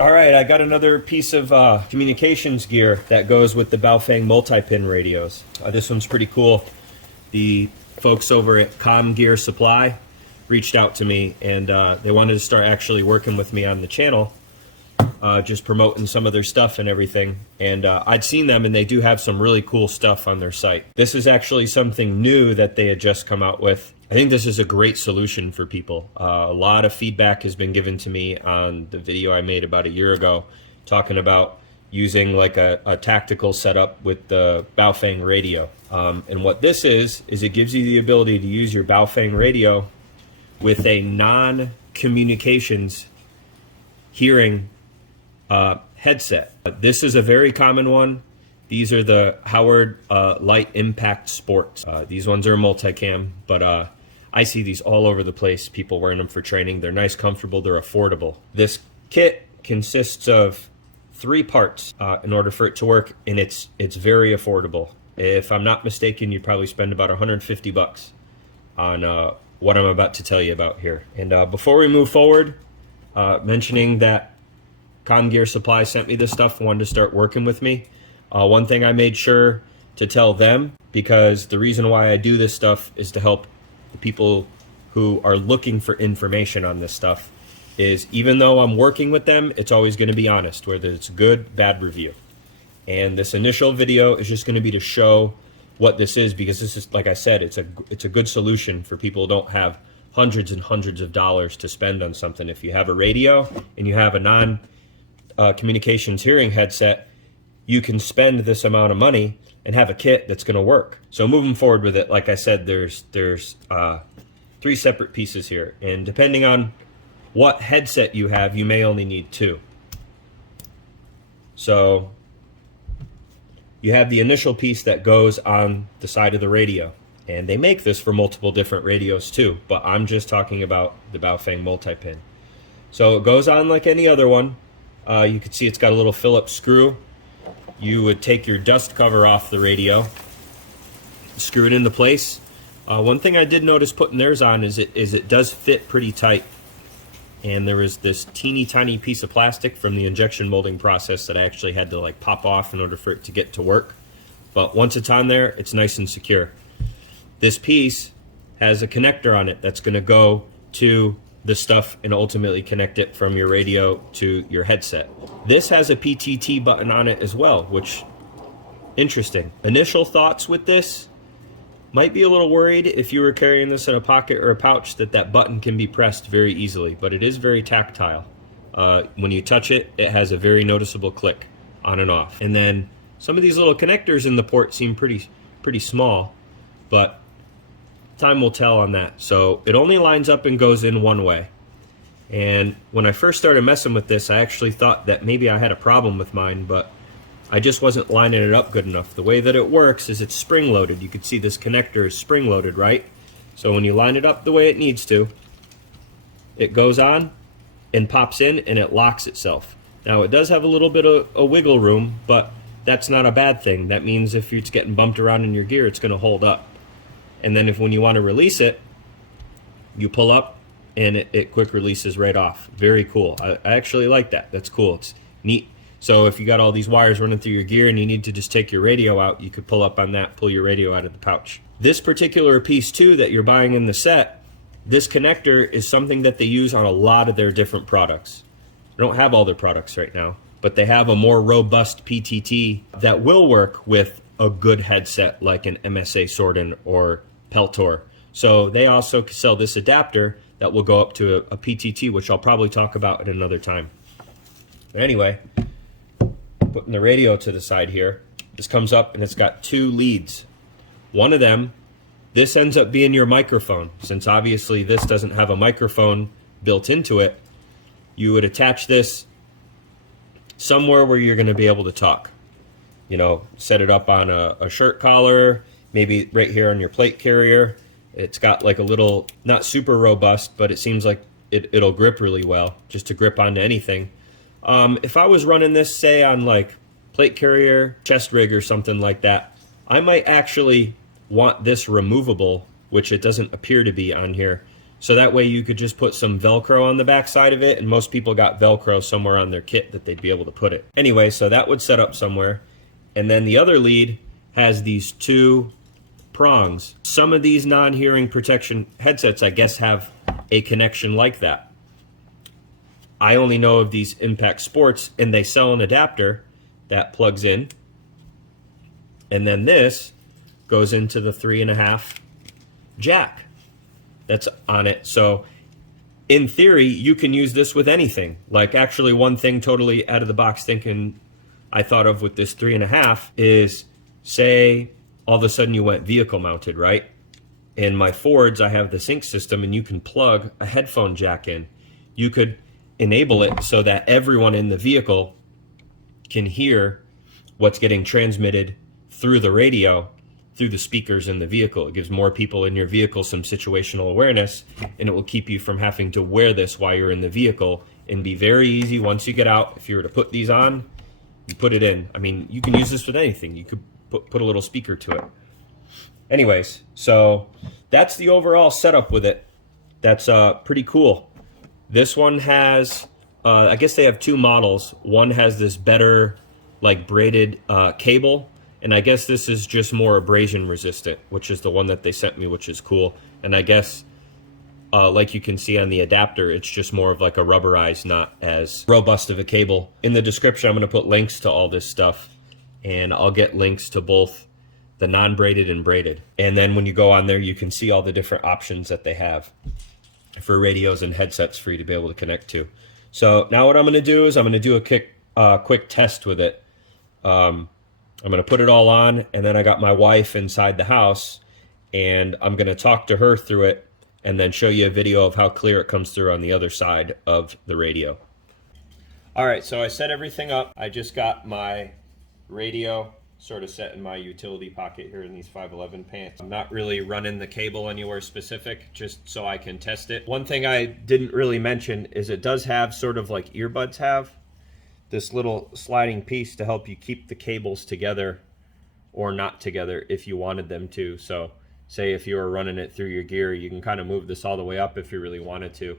All right, I got another piece of communications gear that goes with the Baofeng Multipin radios. This one's pretty cool. The folks over at Comm Gear Supply reached out to me, and they wanted to start actually working with me on the channel, just promoting some of their stuff and everything. And I'd seen them, and they do have some really cool stuff on their site. This is actually something new that they had just come out with. I think this is a great solution for people. A lot of feedback has been given to me on the video I made about a year ago, talking about using like a tactical setup with the Baofeng radio. And what this is it gives you the ability to use your Baofeng radio with a non-communications hearing headset. This is a very common one. These are the Howard Leight Impact Sports. These ones are multicam, but I see these all over the place, people wearing them for training. They're nice, comfortable, they're affordable. This kit consists of 3 parts in order for it to work, and it's very affordable. If I'm not mistaken, you'd probably spend about 150 bucks on what I'm about to tell you about here. And before we move forward, mentioning that Comm Gear Supply sent me this stuff, wanted to start working with me. One thing I made sure to tell them, because the reason why I do this stuff is to help the people who are looking for information on this stuff, is even though I'm working with them, it's always going to be honest, whether it's good, bad review. And this initial video is just going to be to show what this is, because this is, like I said, it's a good solution for people who don't have hundreds and hundreds of dollars to spend on something. If you have a radio and you have a non-communications hearing headset, you can spend this amount of money and have a kit that's going to work. So moving forward with it, like I said, there's 3 separate pieces here, and depending on what headset you have, you may only need 2. So you have the initial piece that goes on the side of the radio, and they make this for multiple different radios too, but I'm just talking about the Baofeng Multipin. So it goes on like any other one. You can see it's got a little Phillips screw. You would take your dust cover off the radio, screw it into place. One thing I did notice putting theirs on is it does fit pretty tight. And there was this teeny tiny piece of plastic from the injection molding process that I actually had to like pop off in order for it to get to work. But once it's on there, it's nice and secure. This piece has a connector on it that's going to go to the stuff and ultimately connect it from your radio to your headset. This has a PTT button on it as well, which, interesting. Initial thoughts with this, might be a little worried if you were carrying this in a pocket or a pouch that button can be pressed very easily, but it is very tactile. When you touch it, it has a very noticeable click on and off. And then some of these little connectors in the port seem pretty small, but time will tell on that. So it only lines up and goes in one way. And when I first started messing with this, I actually thought that maybe I had a problem with mine, but I just wasn't lining it up good enough. The way that it works is it's spring loaded. You can see this connector is spring loaded, right? So when you line it up the way it needs to, it goes on and pops in and it locks itself. Now it does have a little bit of a wiggle room, but that's not a bad thing. That means if it's getting bumped around in your gear, it's going to hold up. And then when you want to release it, you pull up and it quick releases right off. Very cool. I actually like that. That's cool. It's neat. So if you got all these wires running through your gear and you need to just take your radio out, you could pull up on that, pull your radio out of the pouch. This particular piece too that you're buying in the set, this connector is something that they use on a lot of their different products. They don't have all their products right now, but they have a more robust PTT that will work with a good headset like an MSA Sordin or Peltor. So they also sell this adapter that will go up to a PTT, which I'll probably talk about at another time. But anyway, putting the radio to the side here, this comes up and it's got 2 leads. One of them, this ends up being your microphone. Since obviously this doesn't have a microphone built into it, you would attach this somewhere where you're going to be able to talk. You know, set it up on a shirt collar, maybe right here on your plate carrier. It's got like a little, not super robust, but it seems like it'll grip really well, just to grip onto anything. If I was running this, say, on like plate carrier, chest rig or something like that, I might actually want this removable, which it doesn't appear to be on here, So that way you could just put some Velcro on the back side of it, and most people got Velcro somewhere on their kit that they'd be able to put it. Anyway, so that would set up somewhere. And then the other lead has these two prongs. Some of these non-hearing protection headsets, I guess, have a connection like that. I only know of these Impact Sports, and they sell an adapter that plugs in. And then this goes into the 3.5 jack that's on it. So in theory, you can use this with anything. Like, actually, one thing totally out of the box thinking I thought of with this 3.5 is, say all of a sudden you went vehicle mounted, right? In my Fords, I have the sync system, and you can plug a headphone jack in. You could enable it so that everyone in the vehicle can hear what's getting transmitted through the radio, through the speakers in the vehicle. It gives more people in your vehicle some situational awareness, and it will keep you from having to wear this while you're in the vehicle, and be very easy once you get out. If you were to put these on, you put it in. I mean, you can use this with anything. You could put a little speaker to it. Anyways, so that's the overall setup with it. That's pretty cool. This one has, I guess they have two models. One has this better, like, braided cable, and I guess this is just more abrasion resistant, which is the one that they sent me, which is cool. And I guess, like you can see on the adapter, it's just more of like a rubberized, not as robust of a cable. In the description, I'm going to put links to all this stuff, and I'll get links to both the non-braided and braided. And then when you go on there, you can see all the different options that they have for radios and headsets for you to be able to connect to. So now what I'm going to do is I'm going to do a quick test with it. I'm going to put it all on, and then I got my wife inside the house, and I'm going to talk to her through it, and then show you a video of how clear it comes through on the other side of the radio. All right, so I set everything up. I just got my radio sort of set in my utility pocket here in these 511 pants. I'm not really running the cable anywhere specific, just so I can test it. One thing I didn't really mention is it does have, sort of like earbuds have, this little sliding piece to help you keep the cables together or not together if you wanted them to. So say if you were running it through your gear, you can kind of move this all the way up if you really wanted to,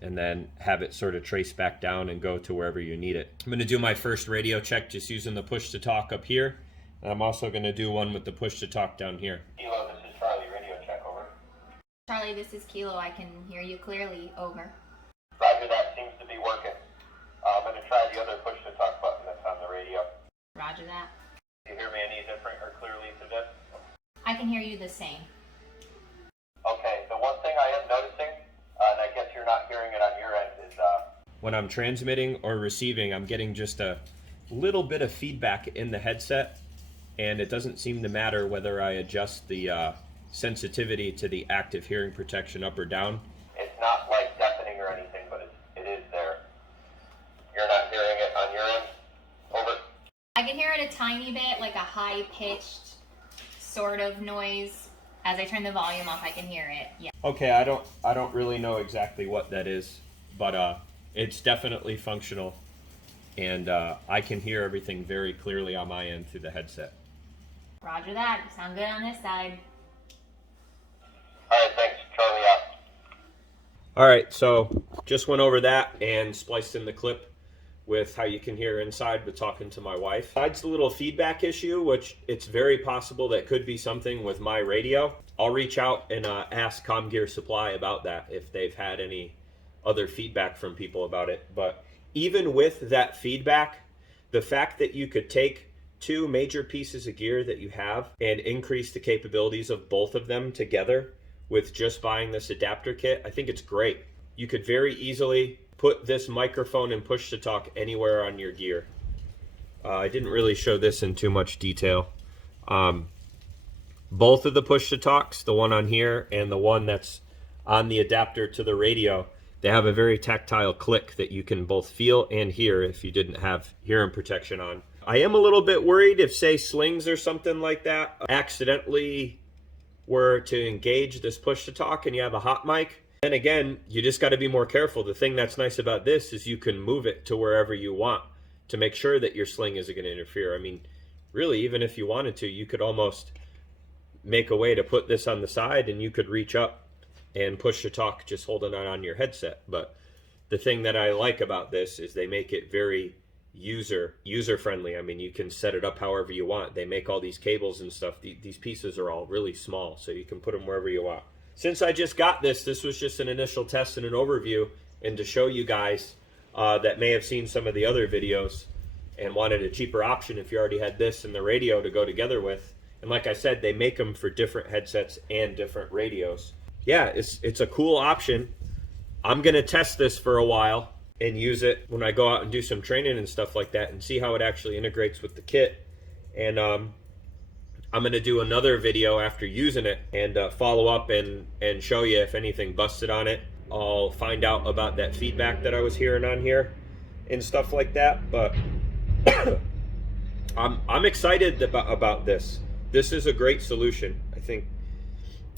and then have it sort of trace back down and go to wherever you need it. I'm going to do my first radio check just using the push to talk up here. And I'm also going to do one with the push to talk down here. Kilo, this is Charlie, radio check, over. Charlie, this is Kilo. I can hear you clearly, over. Roger, that seems to be working. I'm going to try the other push to talk button that's on the radio. Roger that. Do you hear me any different or clearly to this? I can hear you the same. Okay, the one thing I am noticing, and I guess you're not hearing it on your end, is when I'm transmitting or receiving, I'm getting just a little bit of feedback in the headset, and it doesn't seem to matter whether I adjust the sensitivity to the active hearing protection up or down. it's not like deafening or anything, but it is there. You're not hearing it on your end? Over. I can hear it a tiny bit, like a high-pitched sort of noise. As I turn the volume off, I can hear it. Yeah. Okay, I don't really know exactly what that is, but it's definitely functional, and I can hear everything very clearly on my end through the headset. Roger that. Sound good on this side. All right, thanks. Charlie out. All right, so just went over that and spliced in the clip with how you can hear inside with talking to my wife. Besides the little feedback issue, which it's very possible that could be something with my radio, I'll reach out and ask Comm Gear Supply about that if they've had any other feedback from people about it. But even with that feedback, the fact that you could take two major pieces of gear that you have and increase the capabilities of both of them together with just buying this adapter kit, I think it's great. You could very easily put this microphone and push to talk anywhere on your gear. I didn't really show this in too much detail. Both of the push to talks, the one on here and the one that's on the adapter to the radio, they have a very tactile click that you can both feel and hear if you didn't have hearing protection on. I am a little bit worried if, say, slings or something like that accidentally were to engage this push to talk and you have a hot mic. Then again, you just got to be more careful. The thing that's nice about this is you can move it to wherever you want to make sure that your sling isn't going to interfere. I mean, really, even if you wanted to, you could almost make a way to put this on the side and you could reach up and push to talk just holding it on your headset. But the thing that I like about this is they make it very user friendly. I mean, you can set it up however you want. They make all these cables and stuff. These pieces are all really small, so you can put them wherever you want. Since I just got this was just an initial test and an overview, and to show you guys that may have seen some of the other videos and wanted a cheaper option if you already had this and the radio to go together with. And like I said, they make them for different headsets and different radios. Yeah, it's a cool option. I'm gonna test this for a while and use it when I go out and do some training and stuff like that, and see how it actually integrates with the kit. And I'm gonna do another video after using it and follow up and show you if anything busted on it. I'll find out about that feedback that I was hearing on here and stuff like that. But I'm excited about this. This is a great solution. I think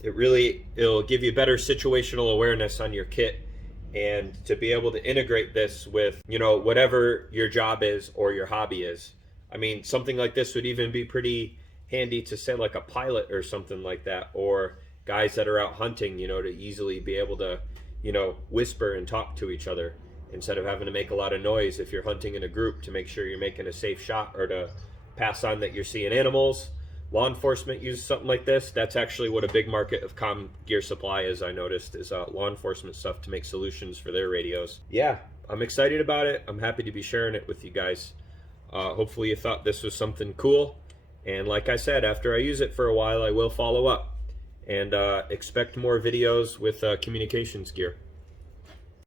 it'll give you better situational awareness on your kit, and to be able to integrate this with, you know, whatever your job is or your hobby is. I mean, something like this would even be pretty handy to say like a pilot or something like that, or guys that are out hunting, you know, to easily be able to, you know, whisper and talk to each other instead of having to make a lot of noise if you're hunting in a group, to make sure you're making a safe shot, or to pass on that you're seeing animals. Law enforcement uses something like this. That's actually what a big market of Comm Gear Supply is, I noticed, is law enforcement stuff to make solutions for their radios. Yeah, I'm excited about it. I'm happy to be sharing it with you guys. Hopefully you thought this was something cool. And like I said, after I use it for a while, I will follow up. And expect more videos with communications gear.